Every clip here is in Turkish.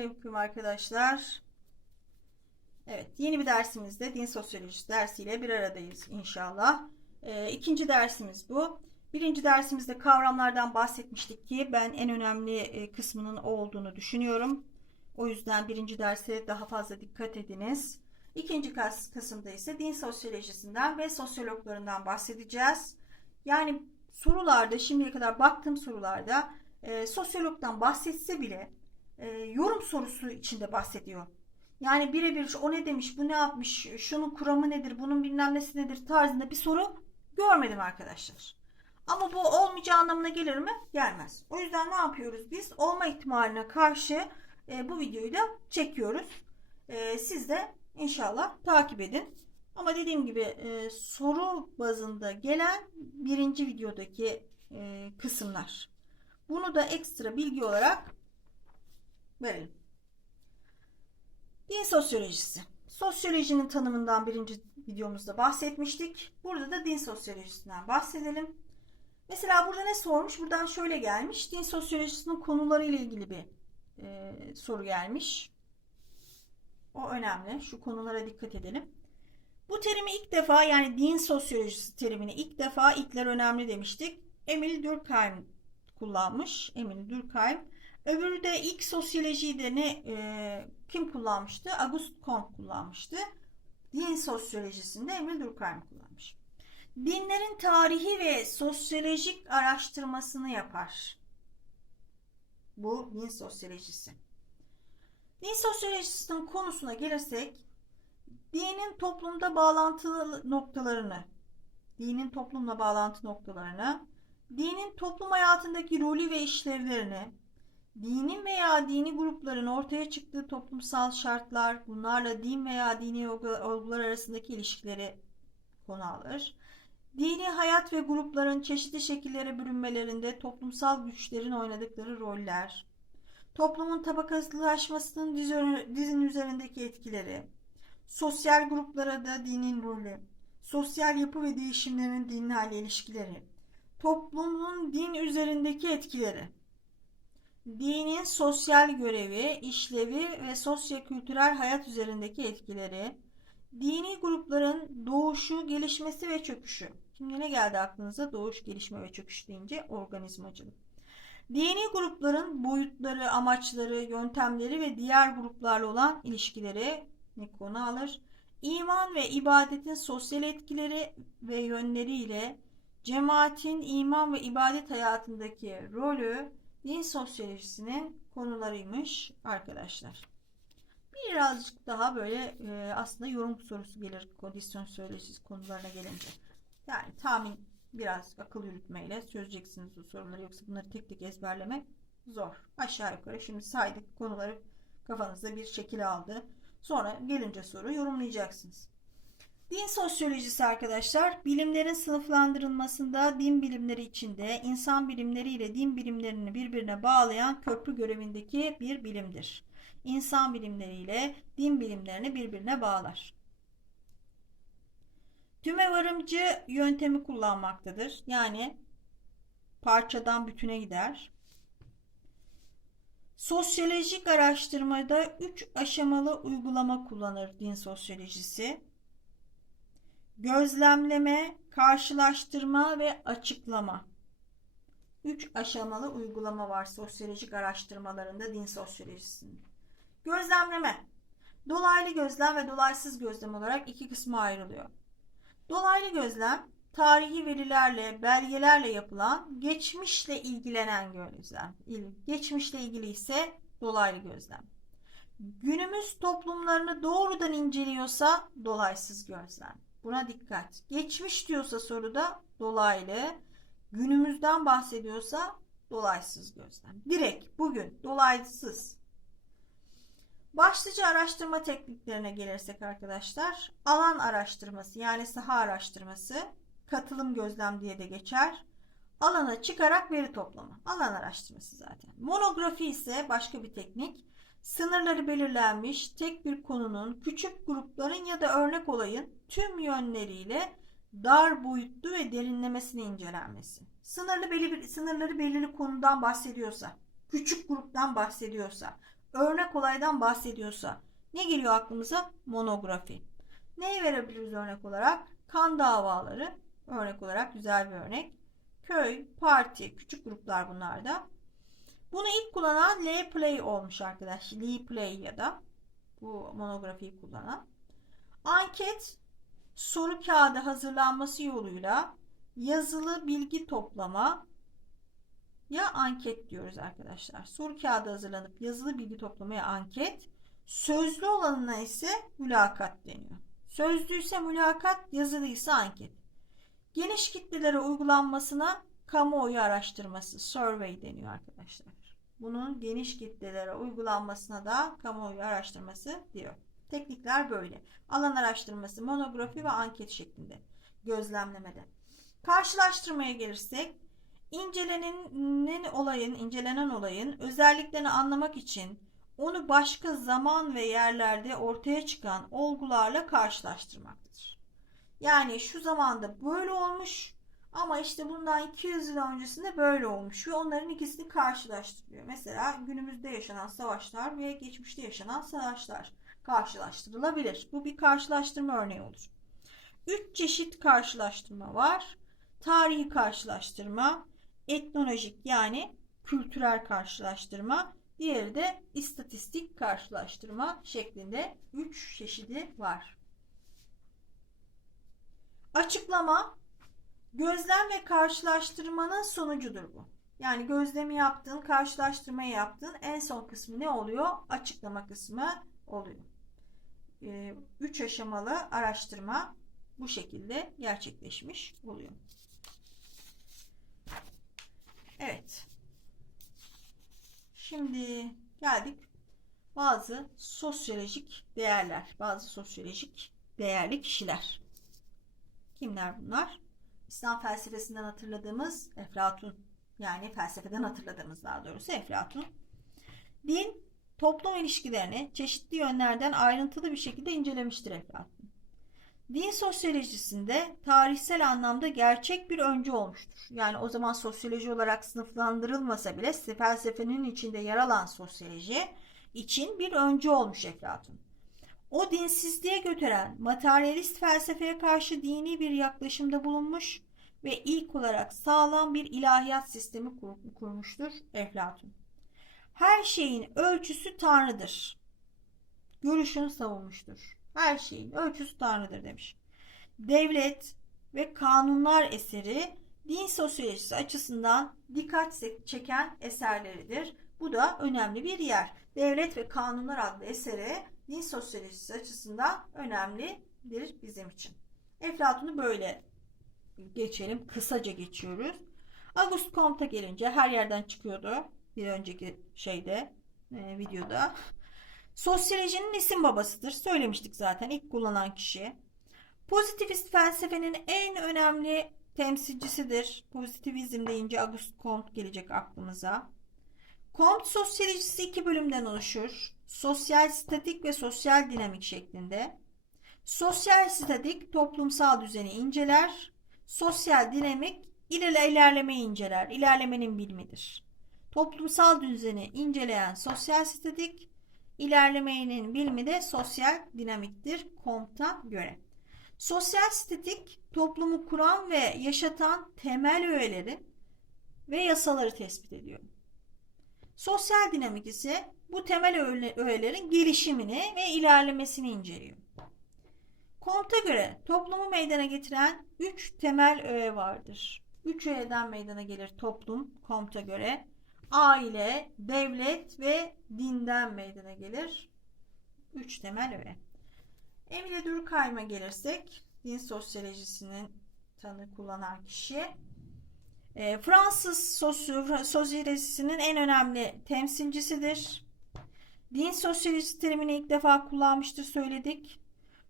Selamünaleyküm arkadaşlar. Evet, yeni bir dersimizde din sosyolojisi dersiyle bir aradayız inşallah. Ee, ikinci dersimiz bu. Birinci dersimizde kavramlardan bahsetmiştik ki ben en önemli e, kısmının o olduğunu düşünüyorum. O yüzden birinci derse daha fazla dikkat ediniz. İkinci kısımda ise din sosyolojisinden ve sosyologlarından bahsedeceğiz. Yani sorularda şimdiye kadar baktığım sorularda e, sosyologdan bahsetse bile e, yorum sorusu içinde bahsediyor. Yani birebir o ne demiş, bu ne yapmış, şunun kuramı nedir, bunun bilmem nesi nedir tarzında bir soru görmedim arkadaşlar. Ama bu olmayacağı anlamına gelir mi? Gelmez. O yüzden ne yapıyoruz biz? Olma ihtimaline karşı e, bu videoyu da çekiyoruz. E, siz de inşallah takip edin. Ama dediğim gibi e, soru bazında gelen birinci videodaki e, kısımlar. Bunu da ekstra bilgi olarak verelim. Din sosyolojisi. Sosyolojinin tanımından birinci videomuzda bahsetmiştik. Burada da din sosyolojisinden bahsedelim. Mesela burada ne sormuş? Buradan şöyle gelmiş. Din sosyolojisinin konuları ile ilgili bir e, soru gelmiş. O önemli. Şu konulara dikkat edelim. Bu terimi ilk defa yani din sosyolojisi terimini ilk defa ilkler önemli demiştik. Emil Durkheim kullanmış. Emil Durkheim. Öbürü de ilk sosyolojiyi de ne e, kim kullanmıştı? Auguste Comte kullanmıştı. Din sosyolojisinde Emil Durkheim kullanmış. Dinlerin tarihi ve sosyolojik araştırmasını yapar. Bu din sosyolojisi. Din sosyolojisinin konusuna gelirsek dinin toplumda bağlantılı noktalarını, dinin toplumla bağlantı noktalarını, dinin toplum hayatındaki rolü ve işlevlerini, dinin veya dini grupların ortaya çıktığı toplumsal şartlar, bunlarla din veya dini olgular arasındaki ilişkileri konu alır. Dini hayat ve grupların çeşitli şekillere bürünmelerinde toplumsal güçlerin oynadıkları roller, toplumun tabakalaşmasının dizin üzerindeki etkileri, sosyal gruplara da dinin rolü, sosyal yapı ve değişimlerin dinlerle ilişkileri, toplumun din üzerindeki etkileri, dinin sosyal görevi, işlevi ve sosyokültürel hayat üzerindeki etkileri, dini grupların doğuşu, gelişmesi ve çöküşü. Şimdi ne geldi aklınıza? Doğuş, gelişme ve çöküş deyince organizmacılık. Dini grupların boyutları, amaçları, yöntemleri ve diğer gruplarla olan ilişkileri ne konu alır? İman ve ibadetin sosyal etkileri ve yönleriyle cemaatin iman ve ibadet hayatındaki rolü din sosyolojisinin konularıymış arkadaşlar. Birazcık daha böyle e, aslında yorum sorusu gelir kondisyon sosyolojisi konularına gelince. Yani tahmin biraz akıl yürütmeyle çözeceksiniz bu soruları yoksa bunları tek tek ezberlemek zor. Aşağı yukarı şimdi saydık konuları kafanızda bir şekil aldı. Sonra gelince soru yorumlayacaksınız. Din sosyolojisi arkadaşlar bilimlerin sınıflandırılmasında din bilimleri içinde insan bilimleri ile din bilimlerini birbirine bağlayan köprü görevindeki bir bilimdir. İnsan bilimleri ile din bilimlerini birbirine bağlar. Tüme varımcı yöntemi kullanmaktadır. Yani parçadan bütüne gider. Sosyolojik araştırmada üç aşamalı uygulama kullanır din sosyolojisi. Gözlemleme, karşılaştırma ve açıklama. Üç aşamalı uygulama var sosyolojik araştırmalarında din sosyolojisinin. Gözlemleme. Dolaylı gözlem ve dolaysız gözlem olarak iki kısma ayrılıyor. Dolaylı gözlem tarihi verilerle, belgelerle yapılan geçmişle ilgilenen gözlem. Geçmişle ilgili ise dolaylı gözlem. Günümüz toplumlarını doğrudan inceliyorsa dolaysız gözlem. Buna dikkat. Geçmiş diyorsa soruda dolaylı, günümüzden bahsediyorsa dolaysız gözlem. Direkt bugün dolaysız. Başlıca araştırma tekniklerine gelirsek arkadaşlar, alan araştırması yani saha araştırması, katılım gözlem diye de geçer. Alana çıkarak veri toplama. Alan araştırması zaten. Monografi ise başka bir teknik. Sınırları belirlenmiş tek bir konunun küçük grupların ya da örnek olayın tüm yönleriyle dar boyutlu ve derinlemesine incelenmesi. Sınırlı belli, sınırları belirli konudan bahsediyorsa, küçük gruptan bahsediyorsa, örnek olaydan bahsediyorsa ne geliyor aklımıza? Monografi. Neyi verebiliriz örnek olarak? Kan davaları örnek olarak güzel bir örnek. Köy, parti, küçük gruplar bunlar da. Bunu ilk kullanan Lee Play olmuş arkadaş. Lee Play ya da bu monografiyi kullanan. Anket soru kağıdı hazırlanması yoluyla yazılı bilgi toplama ya anket diyoruz arkadaşlar. Soru kağıdı hazırlanıp yazılı bilgi toplamaya anket, sözlü olanına ise mülakat deniyor. Sözlüyse mülakat, yazılıysa anket. Geniş kitlelere uygulanmasına kamuoyu araştırması, survey deniyor arkadaşlar. Bunun geniş kitlelere uygulanmasına da kamuoyu araştırması diyor. Teknikler böyle. Alan araştırması, monografi ve anket şeklinde gözlemlemede. Karşılaştırmaya gelirsek incelenen olayın, incelenen olayın özelliklerini anlamak için onu başka zaman ve yerlerde ortaya çıkan olgularla karşılaştırmaktadır. Yani şu zamanda böyle olmuş ama işte bundan 200 yıl öncesinde böyle olmuş ve onların ikisini karşılaştırıyor. Mesela günümüzde yaşanan savaşlar ve geçmişte yaşanan savaşlar karşılaştırılabilir. Bu bir karşılaştırma örneği olur. Üç çeşit karşılaştırma var. Tarihi karşılaştırma, etnolojik yani kültürel karşılaştırma, diğeri de istatistik karşılaştırma şeklinde üç çeşidi var. Açıklama gözlem ve karşılaştırmanın sonucudur bu. Yani gözlemi yaptığın, karşılaştırmayı yaptığın en son kısmı ne oluyor? Açıklama kısmı oluyor. Ee, üç aşamalı araştırma bu şekilde gerçekleşmiş oluyor. Evet. Şimdi geldik bazı sosyolojik değerler, bazı sosyolojik değerli kişiler. Kimler bunlar? İslam felsefesinden hatırladığımız Eflatun. Yani felsefeden hatırladığımız daha doğrusu Eflatun. Din toplum ilişkilerini çeşitli yönlerden ayrıntılı bir şekilde incelemiştir Eflatun. Din sosyolojisinde tarihsel anlamda gerçek bir öncü olmuştur. Yani o zaman sosyoloji olarak sınıflandırılmasa bile felsefenin içinde yer alan sosyoloji için bir öncü olmuş Eflatun. O dinsizliğe götüren materyalist felsefeye karşı dini bir yaklaşımda bulunmuş ve ilk olarak sağlam bir ilahiyat sistemi kur kurmuştur Eflatun. Her şeyin ölçüsü Tanrı'dır. Görüşünü savunmuştur. Her şeyin ölçüsü Tanrı'dır demiş. Devlet ve kanunlar eseri din sosyolojisi açısından dikkat çeken eserleridir. Bu da önemli bir yer. Devlet ve Kanunlar adlı eseri din sosyolojisi açısından önemlidir bizim için. Eflatun'u böyle geçelim. Kısaca geçiyoruz. Auguste Comte'a gelince her yerden çıkıyordu. Bir önceki şeyde e, videoda. Sosyolojinin isim babasıdır. Söylemiştik zaten ilk kullanan kişi. Pozitivist felsefenin en önemli temsilcisidir. Pozitivizm deyince Auguste Comte gelecek aklımıza. Comte sosyolojisi iki bölümden oluşur. Sosyal statik ve sosyal dinamik şeklinde. Sosyal statik toplumsal düzeni inceler. Sosyal dinamik ile ilerlemeyi inceler. İlerlemenin bilimidir. Toplumsal düzeni inceleyen sosyal statik, ilerlemenin bilimi de sosyal dinamiktir Comte'a göre. Sosyal statik toplumu kuran ve yaşatan temel öğeleri ve yasaları tespit ediyor. Sosyal dinamik ise bu temel öğelerin gelişimini ve ilerlemesini inceliyor. Comte'a göre toplumu meydana getiren üç temel öğe vardır. Üç öğeden meydana gelir toplum Comte'a göre. Aile, devlet ve dinden meydana gelir. Üç temel öğe. Emile Durkheim'a gelirsek, din sosyolojisinin tanı kullanan kişi. E, Fransız sosyolojisinin en önemli temsilcisidir. Din sosyolojisi terimini ilk defa kullanmıştır söyledik.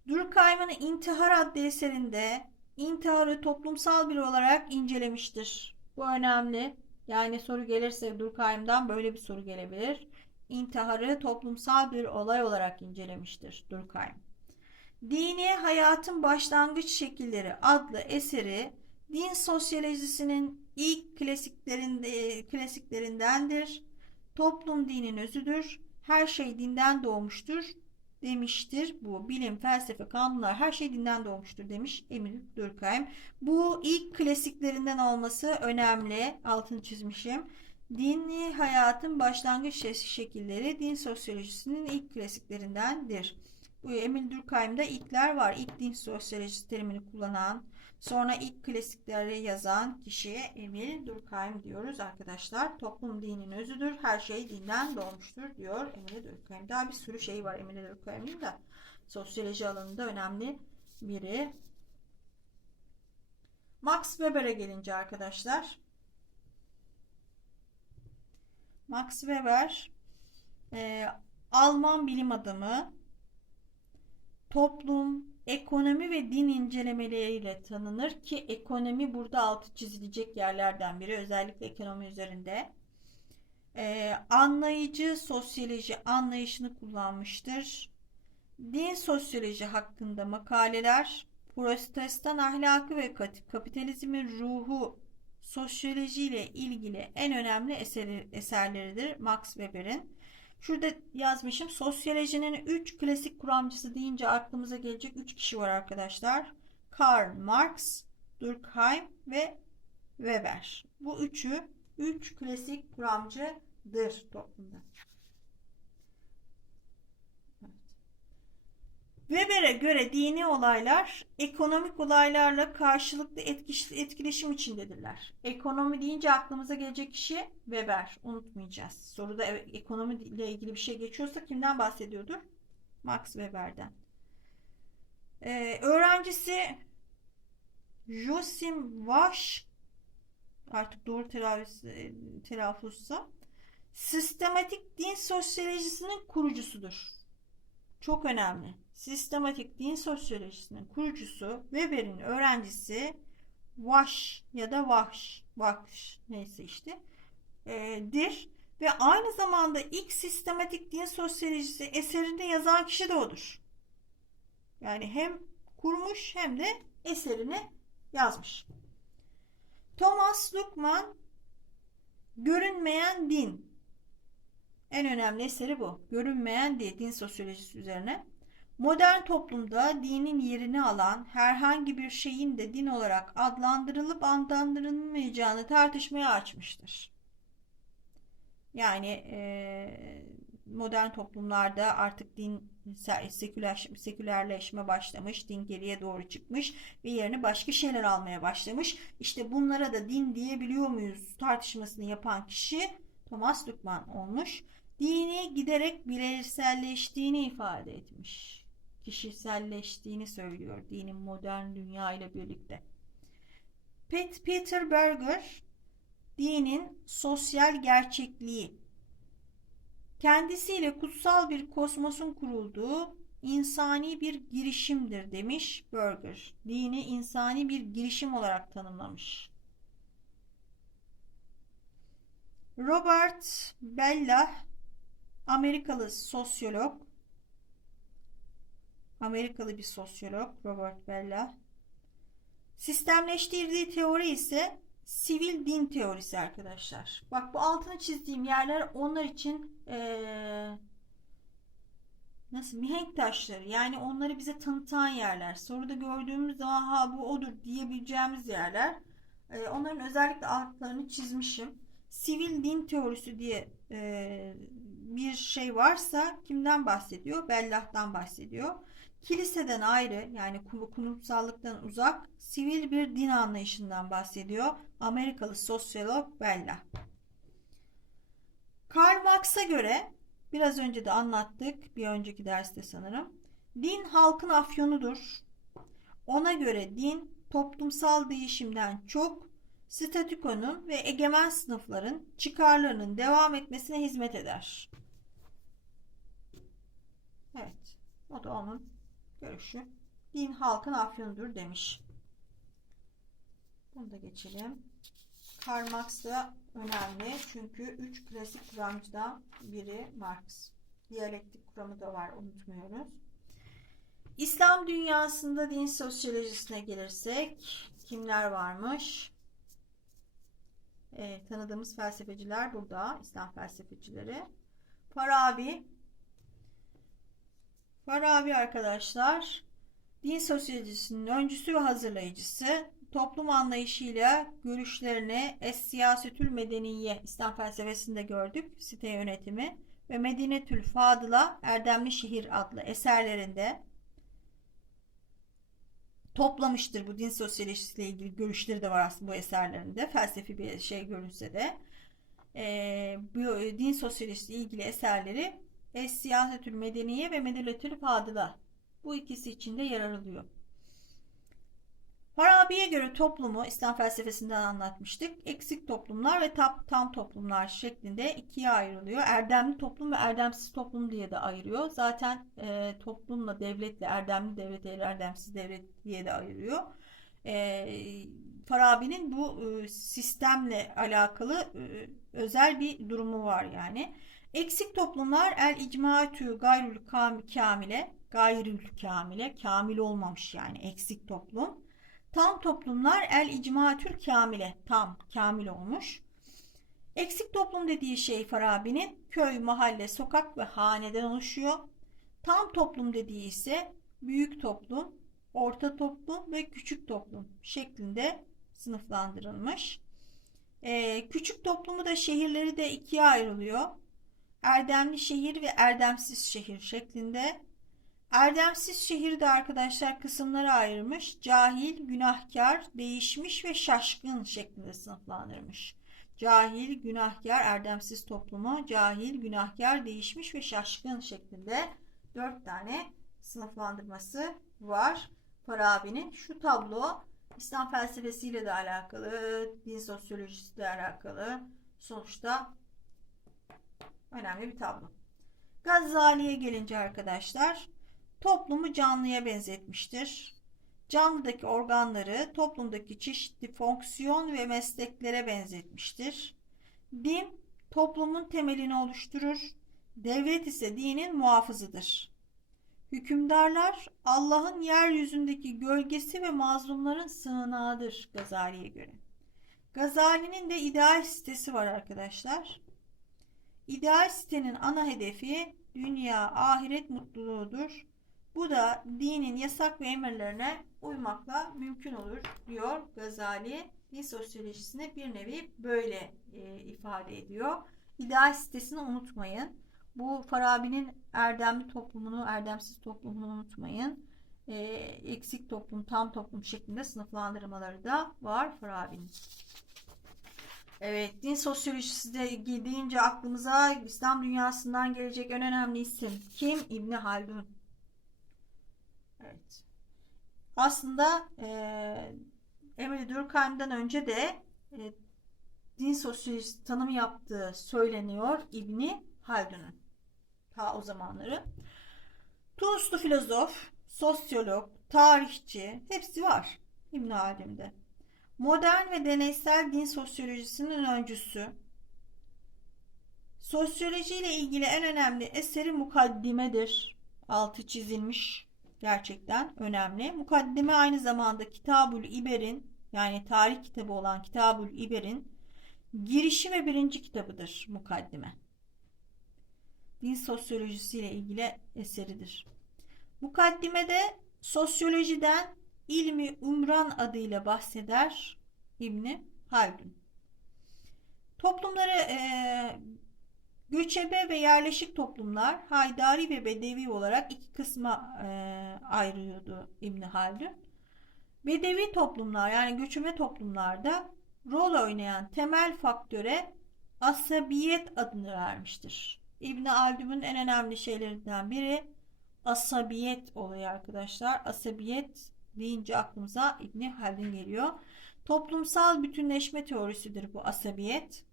Durkheim'ın İntihar adlı eserinde intiharı toplumsal bir olarak incelemiştir. Bu önemli. Yani soru gelirse Durkheim'dan böyle bir soru gelebilir. İntiharı toplumsal bir olay olarak incelemiştir Durkheim. Dini Hayatın Başlangıç Şekilleri adlı eseri din sosyolojisinin ilk klasiklerinde, klasiklerindendir. Toplum dinin özüdür her şey dinden doğmuştur demiştir. Bu bilim, felsefe, kanunlar her şey dinden doğmuştur demiş Emil Durkheim. Bu ilk klasiklerinden olması önemli. Altını çizmişim. Dini hayatın başlangıç şekilleri din sosyolojisinin ilk klasiklerindendir. Bu Emil Durkheim'da ilkler var. İlk din sosyolojisi terimini kullanan, sonra ilk klasikleri yazan kişiye Emil Durkheim diyoruz arkadaşlar. Toplum dinin özüdür. Her şey dinden doğmuştur diyor Emil Durkheim. Daha bir sürü şey var Emil Durkheim'in de sosyoloji alanında önemli biri. Max Weber'e gelince arkadaşlar. Max Weber e, Alman bilim adamı toplum, ekonomi ve din incelemeleriyle tanınır ki ekonomi burada altı çizilecek yerlerden biri özellikle ekonomi üzerinde. E, anlayıcı sosyoloji anlayışını kullanmıştır. Din sosyoloji hakkında makaleler, protestan ahlakı ve kapitalizmin ruhu sosyoloji ile ilgili en önemli eseri, eserleridir Max Weber'in. Şurada yazmışım. Sosyolojinin 3 klasik kuramcısı deyince aklımıza gelecek 3 kişi var arkadaşlar. Karl Marx, Durkheim ve Weber. Bu üçü 3 üç klasik kuramcıdır toplumda. Weber'e göre dini olaylar ekonomik olaylarla karşılıklı etkileşim içindedirler. Ekonomi deyince aklımıza gelecek kişi Weber. Unutmayacağız. Soruda evet, ekonomi ile ilgili bir şey geçiyorsa kimden bahsediyordur? Max Weber'den. Ee, öğrencisi Josim Vaş artık doğru e, telaffuzsa sistematik din sosyolojisinin kurucusudur. Çok önemli sistematik din sosyolojisinin kurucusu Weber'in öğrencisi Wash ya da Wash, Wash neyse işte e, dir ve aynı zamanda ilk sistematik din sosyolojisi eserinde yazan kişi de odur. Yani hem kurmuş hem de eserini yazmış. Thomas Luckman Görünmeyen Din en önemli eseri bu. Görünmeyen din, din sosyolojisi üzerine. Modern toplumda dinin yerini alan herhangi bir şeyin de din olarak adlandırılıp adlandırılmayacağını tartışmaya açmıştır. Yani e, modern toplumlarda artık din seküler, sekülerleşme başlamış, din geriye doğru çıkmış ve yerini başka şeyler almaya başlamış. İşte bunlara da din diyebiliyor muyuz tartışmasını yapan kişi Thomas Lukman olmuş. Dini giderek bireyselleştiğini ifade etmiş kişiselleştiğini söylüyor dinin modern dünya ile birlikte. Peter Berger dinin sosyal gerçekliği kendisiyle kutsal bir kosmosun kurulduğu insani bir girişimdir demiş Berger. Dini insani bir girişim olarak tanımlamış. Robert Bellah Amerikalı sosyolog Amerikalı bir sosyolog Robert Bella. Sistemleştirdiği teori ise sivil din teorisi arkadaşlar. Bak bu altını çizdiğim yerler onlar için ee, nasıl mihenk taşları yani onları bize tanıtan yerler. Soruda gördüğümüz zaman ha bu odur diyebileceğimiz yerler. E, onların özellikle altlarını çizmişim. Sivil din teorisi diye e, bir şey varsa kimden bahsediyor? Bellah'tan bahsediyor. Kiliseden ayrı yani kurumsallıktan uzak sivil bir din anlayışından bahsediyor Amerikalı sosyolog Bella. Karl Marx'a göre biraz önce de anlattık bir önceki derste sanırım. Din halkın afyonudur. Ona göre din toplumsal değişimden çok statükonun ve egemen sınıfların çıkarlarının devam etmesine hizmet eder. Evet, o da onun görüşü. Din halkın afyonudur demiş. Bunu da geçelim. Karl Marx da önemli çünkü üç klasik kuramcıdan biri Marx. Diyalektik kuramı da var unutmuyoruz. İslam dünyasında din sosyolojisine gelirsek kimler varmış? Evet, tanıdığımız felsefeciler burada. İslam felsefecileri. Farabi, Farabi arkadaşlar din sosyolojisinin öncüsü ve hazırlayıcısı toplum anlayışıyla görüşlerini Es-Siyasetül Medeniye İslam felsefesinde gördük. Site yönetimi ve Medinetül Fadıla Erdemli Şehir adlı eserlerinde toplamıştır. Bu din sosyolojisiyle ilgili görüşleri de var aslında bu eserlerinde. Felsefi bir şey görünse de. Ee, bu din sosyolojisiyle ilgili eserleri Es-Siyasetül Medeniye ve Medinetül Fadıla bu ikisi içinde yer alıyor. Farabi'ye göre toplumu İslam felsefesinden anlatmıştık. Eksik toplumlar ve tam, tam toplumlar şeklinde ikiye ayrılıyor. Erdemli toplum ve erdemsiz toplum diye de ayırıyor. Zaten e, toplumla devletle erdemli devlet erdemsiz devlet diye de ayırıyor. E, Farabi'nin bu e, sistemle alakalı e, özel bir durumu var yani. Eksik toplumlar el icmaatü gayrül kamile, gayrül kamile, kamil olmamış yani eksik toplum. Tam toplumlar el icmaatül kamile, tam, kamil olmuş. Eksik toplum dediği şey Farabi'nin köy, mahalle, sokak ve haneden oluşuyor. Tam toplum dediği ise büyük toplum, orta toplum ve küçük toplum şeklinde sınıflandırılmış. Ee, küçük toplumu da şehirleri de ikiye ayrılıyor. Erdemli şehir ve erdemsiz şehir şeklinde. Erdemsiz şehir de arkadaşlar kısımlara ayırmış. Cahil, günahkar, değişmiş ve şaşkın şeklinde sınıflandırmış. Cahil, günahkar, erdemsiz toplumu, cahil, günahkar, değişmiş ve şaşkın şeklinde dört tane sınıflandırması var. Farabi'nin şu tablo İslam felsefesiyle de alakalı, din sosyolojisiyle alakalı sonuçta önemli bir tablo. Gazali'ye gelince arkadaşlar toplumu canlıya benzetmiştir. Canlıdaki organları toplumdaki çeşitli fonksiyon ve mesleklere benzetmiştir. Din toplumun temelini oluşturur. Devlet ise dinin muhafızıdır. Hükümdarlar Allah'ın yeryüzündeki gölgesi ve mazlumların sığınağıdır Gazali'ye göre. Gazali'nin de ideal sitesi var arkadaşlar. İdeal sitenin ana hedefi dünya, ahiret mutluluğudur. Bu da dinin yasak ve emirlerine uymakla mümkün olur diyor Gazali. Din sosyolojisine bir nevi böyle e, ifade ediyor. İdeal sitesini unutmayın. Bu Farabi'nin erdemli toplumunu, erdemsiz toplumunu unutmayın. E, eksik toplum, tam toplum şeklinde sınıflandırmaları da var Farabi'nin. Evet, din sosyolojisi de deyince aklımıza İslam dünyasından gelecek en önemli isim kim? İbni Haldun. Evet. Aslında e, Emily Durkheim'den önce de e, din sosyolojisi tanımı yaptığı söyleniyor İbni Haldun'un. Ta o zamanları. Tunuslu filozof, sosyolog, tarihçi hepsi var İbn Haldun'de. Modern ve deneysel din sosyolojisinin öncüsü. Sosyoloji ile ilgili en önemli eseri mukaddimedir. Altı çizilmiş gerçekten önemli. Mukaddime aynı zamanda Kitabül İber'in yani tarih kitabı olan Kitabül İber'in girişi ve birinci kitabıdır mukaddime. Din sosyolojisi ile ilgili eseridir. Mukaddimede sosyolojiden ilmi umran adıyla bahseder İbni Haldun. Toplumları e, göçebe ve yerleşik toplumlar haydari ve bedevi olarak iki kısma e, ayrılıyordu İbni Haldun. Bedevi toplumlar yani göçebe toplumlarda rol oynayan temel faktöre asabiyet adını vermiştir. İbni Haldun'un en önemli şeylerinden biri asabiyet olayı arkadaşlar. Asabiyet deyince aklımıza İbni Haldun geliyor. Toplumsal bütünleşme teorisidir bu asabiyet.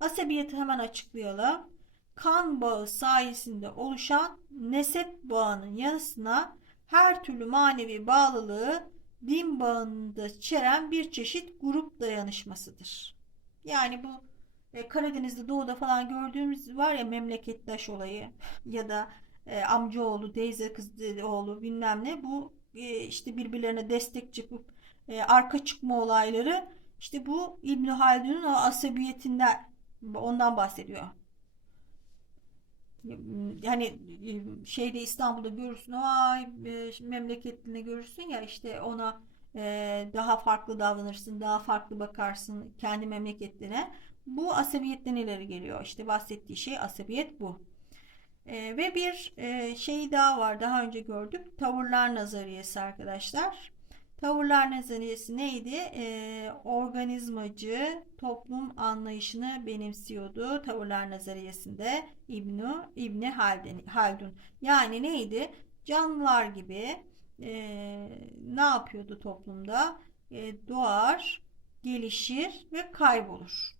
Asabiyeti hemen açıklayalım. Kan bağı sayesinde oluşan nesep bağının yanısına her türlü manevi bağlılığı din bağında içeren bir çeşit grup dayanışmasıdır. Yani bu e, Karadeniz'de doğuda falan gördüğümüz var ya memlekettaş olayı ya da e, amcaoğlu, teyze kız oğlu bilmem ne bu e, işte birbirlerine destek çıkıp e, arka çıkma olayları işte bu İbn Haldun'un o asabiyetinden ondan bahsediyor. hani e, şeyde İstanbul'da görürsün vay şimdi memleketinde görürsün ya işte ona e, daha farklı davranırsın daha farklı bakarsın kendi memleketine bu asabiyetten ileri geliyor. İşte bahsettiği şey asabiyet bu. E, ve bir şey daha var daha önce gördük tavırlar nazariyesi arkadaşlar Tavırlar nazariyesi neydi? Ee, organizmacı toplum anlayışını benimsiyordu. Tavırlar nazariyesinde İbnu İbni Haldun. Haldun. Yani neydi? Canlılar gibi e, ne yapıyordu toplumda? E, doğar, gelişir ve kaybolur.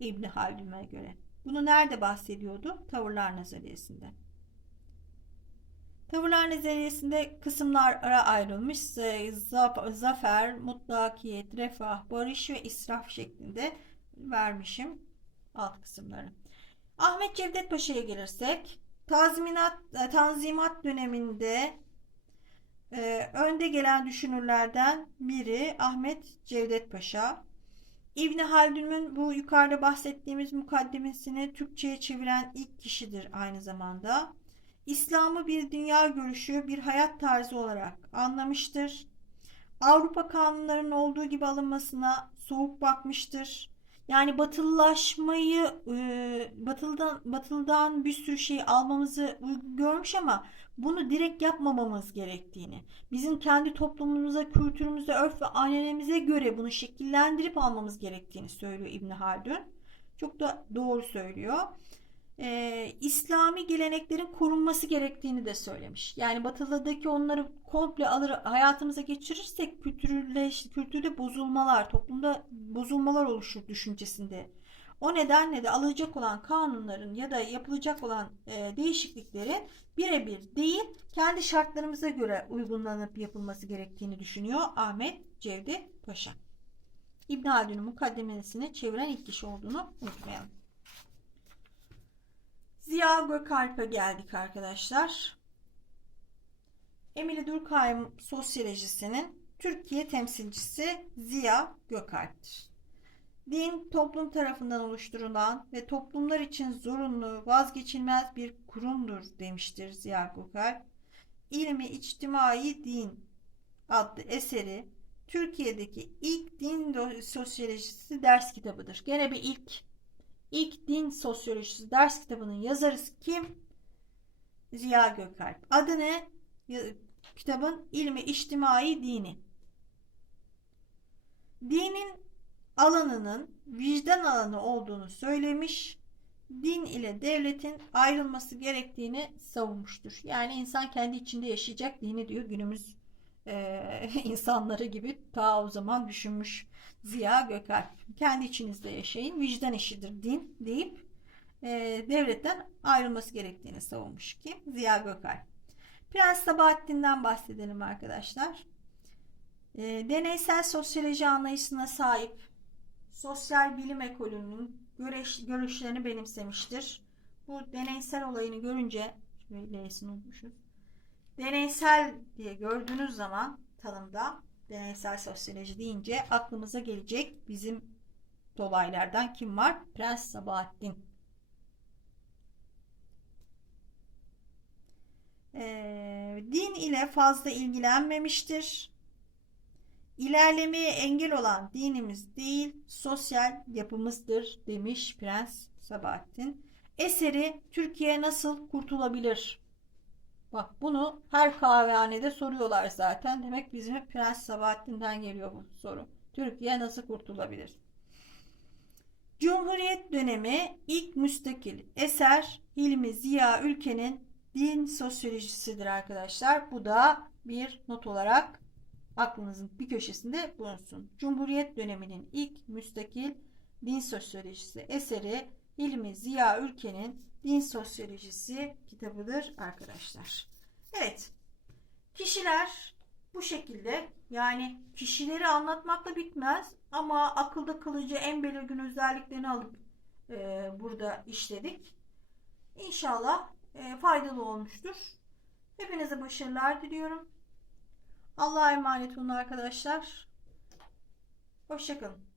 İbni Haldun'a göre. Bunu nerede bahsediyordu? Tavırlar nazariyesinde. Tavırlar nezariyesinde kısımlara ayrılmış zafer, mutlakiyet, refah, barış ve israf şeklinde vermişim alt kısımları. Ahmet Cevdet Paşa'ya gelirsek Tazminat, e, Tanzimat döneminde e, önde gelen düşünürlerden biri Ahmet Cevdet Paşa. İbni Haldun'un bu yukarıda bahsettiğimiz mukaddemesini Türkçe'ye çeviren ilk kişidir aynı zamanda. İslam'ı bir dünya görüşü, bir hayat tarzı olarak anlamıştır. Avrupa kanunlarının olduğu gibi alınmasına soğuk bakmıştır. Yani batılılaşmayı e, batıldan batıldan bir sürü şey almamızı görmüş ama bunu direkt yapmamamız gerektiğini, bizim kendi toplumumuza, kültürümüze, örf ve anenemize göre bunu şekillendirip almamız gerektiğini söylüyor İbn Haldun. Çok da doğru söylüyor e, İslami geleneklerin korunması gerektiğini de söylemiş. Yani batılıdaki onları komple alır hayatımıza geçirirsek kültürleş, kültürde bozulmalar, toplumda bozulmalar oluşur düşüncesinde. O nedenle de alacak olan kanunların ya da yapılacak olan e, değişikliklerin birebir değil kendi şartlarımıza göre uygunlanıp yapılması gerektiğini düşünüyor Ahmet Cevdet Paşa. İbn Haldun'un mukaddemesini çeviren ilk kişi olduğunu unutmayalım. Ziya Gökalp'e geldik arkadaşlar. Emile Durkheim sosyolojisinin Türkiye temsilcisi Ziya Gökalp'tir. Din toplum tarafından oluşturulan ve toplumlar için zorunlu, vazgeçilmez bir kurumdur demiştir Ziya Gökalp. İlmi İçtimai Din adlı eseri Türkiye'deki ilk din sosyolojisi ders kitabıdır. Gene bir ilk İlk din sosyolojisi ders kitabının yazarı kim? Ziya Gökalp. Adı ne? Kitabın ilmi içtimai dini. Dinin alanının vicdan alanı olduğunu söylemiş. Din ile devletin ayrılması gerektiğini savunmuştur. Yani insan kendi içinde yaşayacak dini diyor günümüz e, insanları gibi ta o zaman düşünmüş Ziya Gökalp. Kendi içinizde yaşayın. Vicdan işidir din deyip e, devletten ayrılması gerektiğini savunmuş ki Ziya Gökalp. Prens Sabahattin'den bahsedelim arkadaşlar. E, deneysel sosyoloji anlayışına sahip sosyal bilim ekolünün görüş, görüşlerini benimsemiştir. Bu deneysel olayını görünce şöyle unutmuşuz. Deneysel diye gördüğünüz zaman tanımda deneysel sosyoloji deyince aklımıza gelecek bizim dolaylardan kim var? Prens Sabahattin. Ee, din ile fazla ilgilenmemiştir. İlerlemeye engel olan dinimiz değil, sosyal yapımızdır demiş Prens Sabahattin. Eseri Türkiye nasıl kurtulabilir Bak bunu her kahvehanede soruyorlar zaten. Demek bizim Prens Sabahattin'den geliyor bu soru. Türkiye nasıl kurtulabilir? Cumhuriyet dönemi ilk müstakil eser Hilmi Ziya Ülke'nin din sosyolojisidir arkadaşlar. Bu da bir not olarak aklınızın bir köşesinde bulunsun. Cumhuriyet döneminin ilk müstakil din sosyolojisi eseri Hilmi Ziya Ülke'nin Din Sosyolojisi kitabıdır arkadaşlar. Evet. Kişiler bu şekilde yani kişileri anlatmakla bitmez ama akılda kalıcı en belirgin özelliklerini alıp e, burada işledik. İnşallah e, faydalı olmuştur. Hepinize başarılar diliyorum. Allah'a emanet olun arkadaşlar. Hoşçakalın.